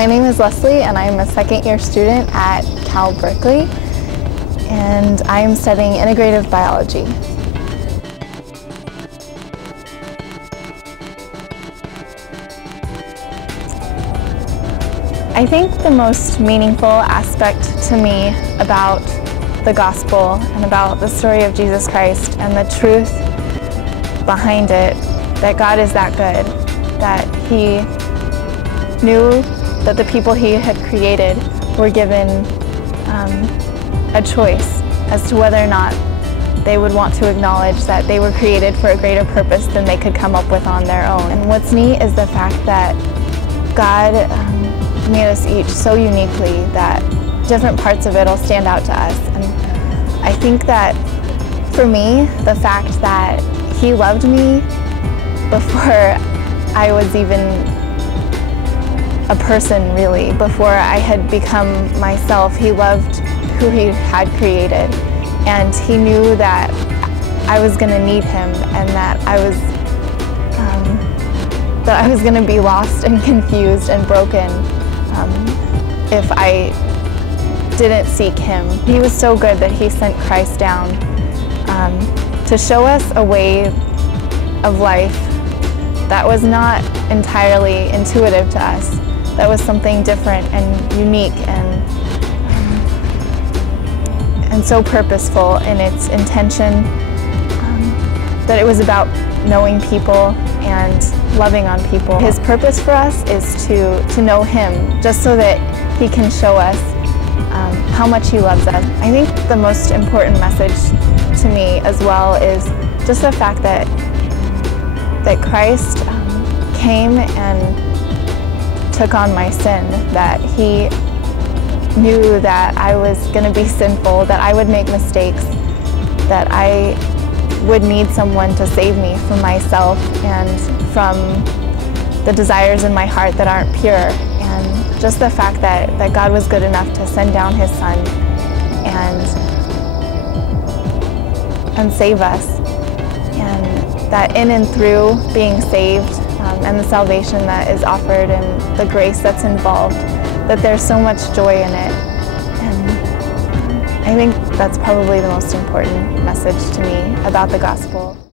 My name is Leslie and I'm a second-year student at UC Berkeley, and I am studying Integrative Biology. I think the most meaningful aspect to me about the gospel and about the story of Jesus Christ and the truth behind it, that God is that good, that He knew that the people He had created were given a choice as to whether or not they would want to acknowledge that they were created for a greater purpose than they could come up with on their own. And what's neat is the fact that God made us each so uniquely that different parts of it will stand out to us. And I think that for me, the fact that He loved me before I was even a person, really, before I had become myself, He loved who He had created, and He knew that I was going to need Him and that I was going to be lost and confused and broken if I didn't seek Him. He was so good that He sent Christ down to show us a way of life that was not entirely intuitive to us, that was something different and unique and so purposeful in its intention, that it was about knowing people and loving on people. His purpose for us is to know Him, just so that He can show us how much He loves us. I think the most important message to me as well is just the fact that Christ came and took on my sin, that He knew that I was going to be sinful, that I would make mistakes, that I would need someone to save me from myself and from the desires in my heart that aren't pure. And just the fact that God was good enough to send down His Son and save us, and that in and through being saved and the salvation that is offered and the grace that's involved, that there's so much joy in it. And I think that's probably the most important message to me about the gospel.